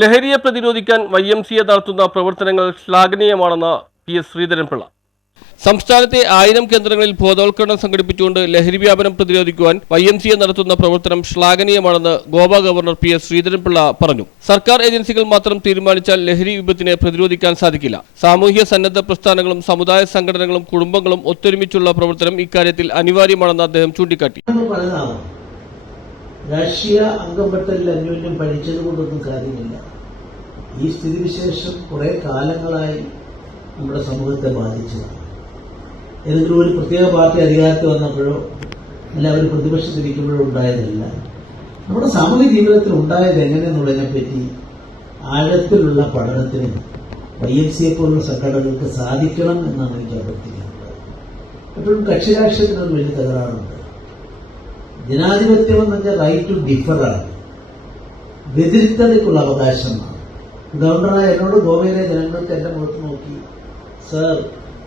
ലഹരിയെ പ്രതിരോധിക്കാൻ YMCA നടത്തുന്ന പ്രവർത്തനങ്ങൾ ശ്ലാഘനീയമാണെന്ന് PS ശ്രീധരൻപിള്ള. സംസ്ഥാനത്തെ 1000 കേന്ദ്രങ്ങളിൽ ബോധവൽക്കരണം സംഘടിപ്പിച്ചുകൊണ്ട് ലഹരി വ്യാപനം പ്രതിരോധിക്കുവാൻ YMCA നടത്തുന്ന പ്രവർത്തനം ശ്ലാഘനീയമാണെന്ന് ഗോവ ഗവർണർ PS ശ്രീധരൻപിള്ള പറഞ്ഞു. സർക്കാർ ഏജൻസികൾ മാത്രം തീരുമാനിച്ചാൽ ലഹരി വിപത്തിനെ പ്രതിരോധിക്കാൻ സാധിക്കില്ല. സാമൂഹ്യ സന്നദ്ധ പ്രസ്ഥാനങ്ങളും സമുദായ സംഘടനകളും കുടുംബങ്ങളും ഒത്തൊരുമിച്ചുള്ള പ്രവർത്തനം ഇക്കാര്യത്തിൽ അനിവാര്യമാണെന്ന് അദ്ദേഹം ചൂണ്ടിക്കാട്ടി. രാഷ്ട്രീയ അംഗംവെട്ടലിൽ അന്യോന്യം പഠിച്ചതുകൊണ്ടൊന്നും കാര്യമില്ല. ഈ സ്ഥിതിവിശേഷം കുറെ കാലങ്ങളായി നമ്മുടെ സമൂഹത്തെ ബാധിച്ചതാണ്. ഏതെങ്കിലും ഒരു പ്രത്യേക പാർട്ടി അധികാരത്തിൽ വന്നപ്പോഴോ അല്ല അവർ പ്രതിപക്ഷത്തിരിക്കുമ്പോഴോ ഉണ്ടായതല്ല. നമ്മുടെ സാമൂഹിക ജീവിതത്തിൽ ഉണ്ടായത് എങ്ങനെയെന്നുള്ളതിനെപ്പറ്റി ആഴത്തിലുള്ള പഠനത്തിന് YMCA പോലുള്ള സംഘടനകൾക്ക് സാധിക്കണം എന്നാണ് എനിക്ക് അഭ്യർത്ഥിക്കുന്നത്. എപ്പോഴും കക്ഷി രാഷ്ട്രീയത്തിനൊരു വലിയ തകരാറുണ്ട്. ജനാധിപത്യം എന്ന് പറഞ്ഞാൽ റൈറ്റ് ടു ഡിഫറാണ്, വ്യതിരിക്തതയ്ക്കുള്ള അവകാശമാണ്. ഗവർണറായ എന്നോട് ഗോവയിലെ ജനങ്ങൾക്ക് എന്റെ മുഖത്ത് നോക്കി സർ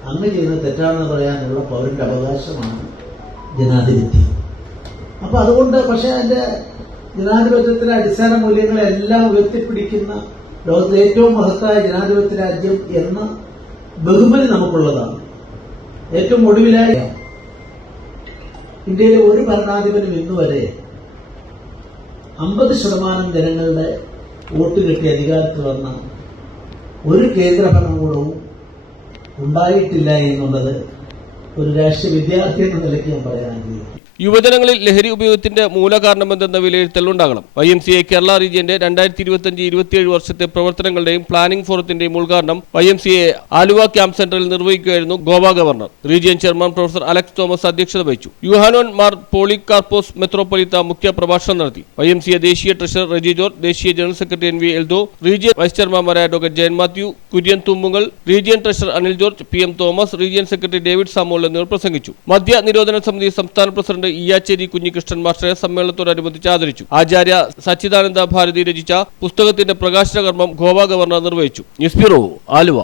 അങ്ങ് ചെയ്യുന്നത് തെറ്റാണെന്ന് പറയാനുള്ള പൗരന്റെ അവകാശമാണ് ജനാധിപത്യം. അപ്പൊ അതുകൊണ്ട് പക്ഷെ അതിന്റെ ജനാധിപത്യത്തിലെ അടിസ്ഥാന മൂല്യങ്ങളെല്ലാം ഉയർത്തിപ്പിടിക്കുന്ന ലോകത്തെ ഏറ്റവും മഹത്തായ ജനാധിപത്യ രാജ്യം എന്ന ബഹുമതി നമുക്കുള്ളതാണ്. ഏറ്റവും ഒടുവിലായി ഇന്ത്യയിലെ ഒരു ഭരണാധിപനും ഇന്നുവരെ 50% ജനങ്ങളുടെ വോട്ട് കിട്ടി അധികാരത്തിൽ വന്ന ഒരു കേന്ദ്ര ഭരണകൂടവും ഉണ്ടായിട്ടില്ല എന്നുള്ളത് ഒരു രാഷ്ട്രീയ വിദ്യാർത്ഥി എന്ന നിലയ്ക്ക് ഞാൻ പറയാൻ ആഗ്രഹിക്കുന്നു. യുവജനങ്ങളിൽ ലഹരി ഉപയോഗത്തിന്റെ മൂലകാരണമെന്തെന്ന വിലയിരുത്തൽ ഉണ്ടാകണം. YMCA കേരള റീജിയന്റെ 2025-27 വർഷത്തെ പ്രവർത്തനങ്ങളുടെയും പ്ലാനിംഗ് ഫോറത്തിന്റെയും ഉദ്ഘാടനം YMCA ആലുവ ക്യാമ്പ് സെന്ററിൽ നിർവഹിക്കുകയായിരുന്നു Goa governor. Region chairman professor Alex Thomas അധ്യക്ഷത വഹിച്ചു. യുഹാനോൻ മാർ പോളികാർപ്പോസ് മെത്രോപൊലിത്ത മുഖ്യ പ്രഭാഷണം നടത്തി. YMCA ദേശീയ ട്രഷറർ റെജി ജോർജ്, ദേശീയ general secretary NV Eldho, region vice ചെയർമാൻമാരായ doctor Jayan Mathew, Kurian Thummungal, region treasurer Anil George, PM Thomas, region secretary David Samuel എന്നിവർ പ്രസംഗിച്ചു. മദ്യ നിരോധന സമിതി സംസ്ഥാന പ്രസിഡന്റ് ഇയാച്ചേരി കുഞ്ഞികൃഷ്ണൻ മാസ്റ്ററെ സമ്മേളനത്തോടനുബന്ധിച്ച് ആദരിച്ചു. ആചാര്യ സച്ചിദാനന്ദ ഭാരതി രചിച്ച പുസ്തകത്തിന്റെ പ്രകാശന കർമ്മം ഗോവ ഗവർണർ നിർവഹിച്ചു. News bureau, Aluva.